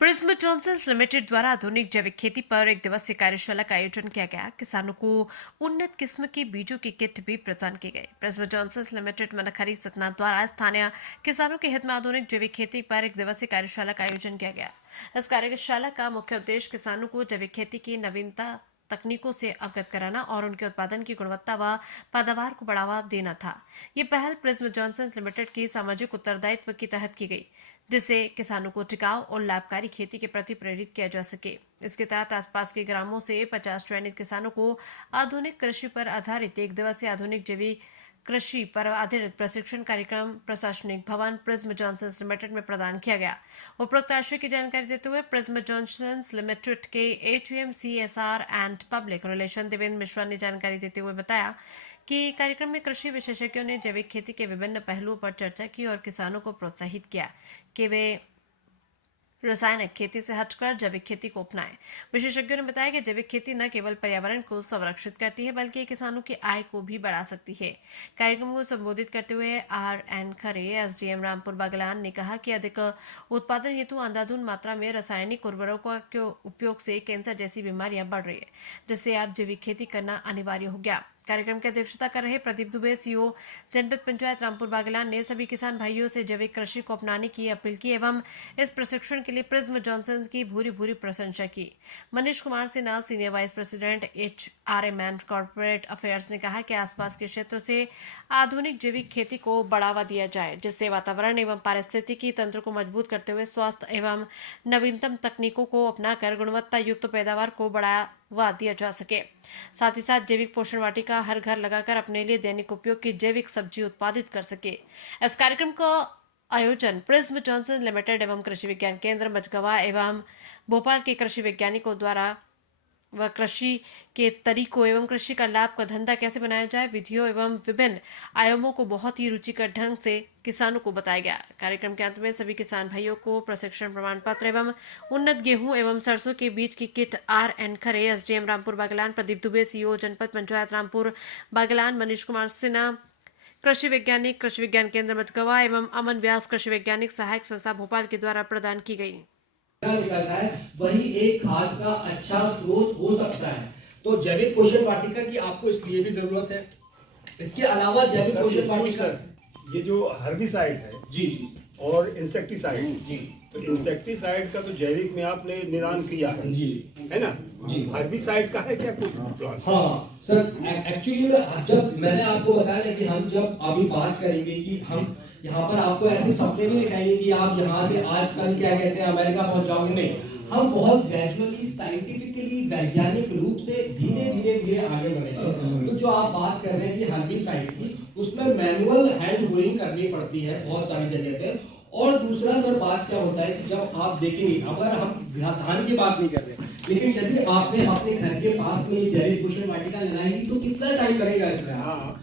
Prism Johnsons limited द्वारा आधुनिक जैविक खेती पर एक दिवसीय कार्यशाला का आयोजन किया गया। किसानों को उन्नत किस्म के बीजों की किट भी प्रदान की गई। प्रिज्म जॉनसन्स लिमिटेड मनखरी सतना द्वारा स्थानीय किसानों के हित में आधुनिक जैविक खेती पर एक दिवसीय कार्यशाला का आयोजन किया गया। इस कार्यशाला का मुख्य उद्देश्य किसानों को जैविक खेती की नवीनता तकनीकों से अवगत कराना और उनके उत्पादन की गुणवत्ता व पैदावार को बढ़ावा देना था। ये पहल प्रिज्म जॉनसन्स लिमिटेड की सामाजिक उत्तरदायित्व के तहत की गई, जिससे किसानों को टिकाऊ और लाभकारी खेती के प्रति प्रेरित किया जा सके। इसके तहत आसपास के ग्रामों से 50 चयनित किसानों को आधुनिक कृषि पर आधारित एक दिवसीय आधुनिक जैविक कृषि पर आधारित प्रशिक्षण कार्यक्रम प्रशासनिक भवन प्रिज्म जॉनसन्स लिमिटेड में प्रदान किया गया। उपरोक्त आशय की जानकारी देते हुए प्रिज्म जॉनसन्स लिमिटेड के HUM CSR and public relation Devendra Mishra ने जानकारी देते हुए बताया कि कार्यक्रम में कृषि विशेषज्ञों ने जैविक खेती के विभिन्न पहलुओं पर चर्चा की और किसानों को प्रोत्साहित किया कि वे रासायनिक खेती से हटकर जैविक खेती को अपनाएं। विशेषज्ञों ने बताया कि जैविक खेती न केवल पर्यावरण को संरक्षित करती है बल्कि किसानों की आय को भी बढ़ा सकती है। कार्यक्रम को संबोधित करते हुए आर.एन. खरे एसडीएम रामपुर बागलान ने कहा कि अधिक उत्पादन हेतु अंधाधुंध मात्रा में रासायनिक उर्वरकों के उपयोग से कैंसर जैसी बीमारियां बढ़ रही है, जिससे अब जैविक खेती करना अनिवार्य हो गया। कार्यक्रम की अध्यक्षता कर रहे प्रदीप दुबे सीओ जनपद पंचायत रामपुर बागलान ने सभी किसान भाइयों से जैविक कृषि को अपनाने की अपील की एवं इस प्रशिक्षण के लिए प्रिज्म जॉनसन्स की भूरी भूरी प्रशंसा की। Manish Kumar Sinha senior vice president HRM and corporate affairs ने कहा कि आसपास के क्षेत्रों से आधुनिक जैविक खेती को बढ़ावा दिया जाए, जिससे वातावरण एवं पारिस्थितिकी तंत्र को मजबूत करते हुए स्वास्थ्य एवं नवीनतम तकनीकों को अपनाकर गुणवत्ता युक्त पैदावार को बढ़ावा दिया जा सके। साथ ही साथ जैविक पोषण वाटिका हर घर लगाकर अपने लिए दैनिक उपयोग की जैविक सब्जी उत्पादित कर सके। इस कार्यक्रम का आयोजन प्रिज्म जॉनसन लिमिटेड एवं कृषि विज्ञान केंद्र मझगवा एवं भोपाल के कृषि वैज्ञानिकों द्वारा व कृषि के तरीकों एवं कृषि का लाभ का धंधा कैसे बनाया जाए, विधियों एवं विभिन्न आयामों को बहुत ही रुचिकर ढंग से किसानों को बताया गया। कार्यक्रम के अंत में सभी किसान भाइयों को प्रशिक्षण प्रमाण पत्र एवं उन्नत गेहूं एवं सरसों के बीज की किट आर.एन. खरे एसडीएम रामपुर बागलान, प्रदीप दुबे सीओ जनपद पंचायत रामपुर बागलान, मनीष कुमार सिन्हा कृषि वैज्ञानिक कृषि विज्ञान केंद्र मझगवा एवं अमन व्यास कृषि वैज्ञानिक सहायक संस्था भोपाल के द्वारा प्रदान की गई। निकलता है वही एक खाद का अच्छा स्रोत हो सकता है। तो जैविक पोषण वाटिका की आपको इसलिए भी जरूरत है। इसके अलावा जैविक पोषण वाटिका ये जो हर्बिसाइड है जी और इंसेक्टिसाइड जी, तो इंसेक्टिसाइड का तो जैविक में आपने निदान किया है जी, है ना जी। हर्बिसाइड का है क्या कुछ प्लान? हाँ सर, एक्चुअली जब मैंने आपको बताया कि हम जब अभी बात करेंगे कि हम यहाँ पर आपको ऐसे सपने भी दिखाएंगे कि आप यहाँ से आजकल क्या कहते हैं अमेरिका पहुंच जाओगे, नहीं, हम बहुत ग्रेजुअली साइंटिफिकली वैज्ञानिक रूप से धीरे धीरे धीरे आगे बढ़ेंगे। तो जो आप बात कर रहे हैं कि हर्बिसाइड की, उसमें मैनुअल हैंड होइंग करनी पड़ती है बहुत सारी जगह पे। और दूसरा सर बात क्या होता है कि जब आप देखेंगे, अगर हम धान की बात नहीं कर रहे, लेकिन यदि आपने अपने घर के पास में जैविक पोषण वाटिका लगाई तो कितना टाइम लगेगा इसमें? हाँ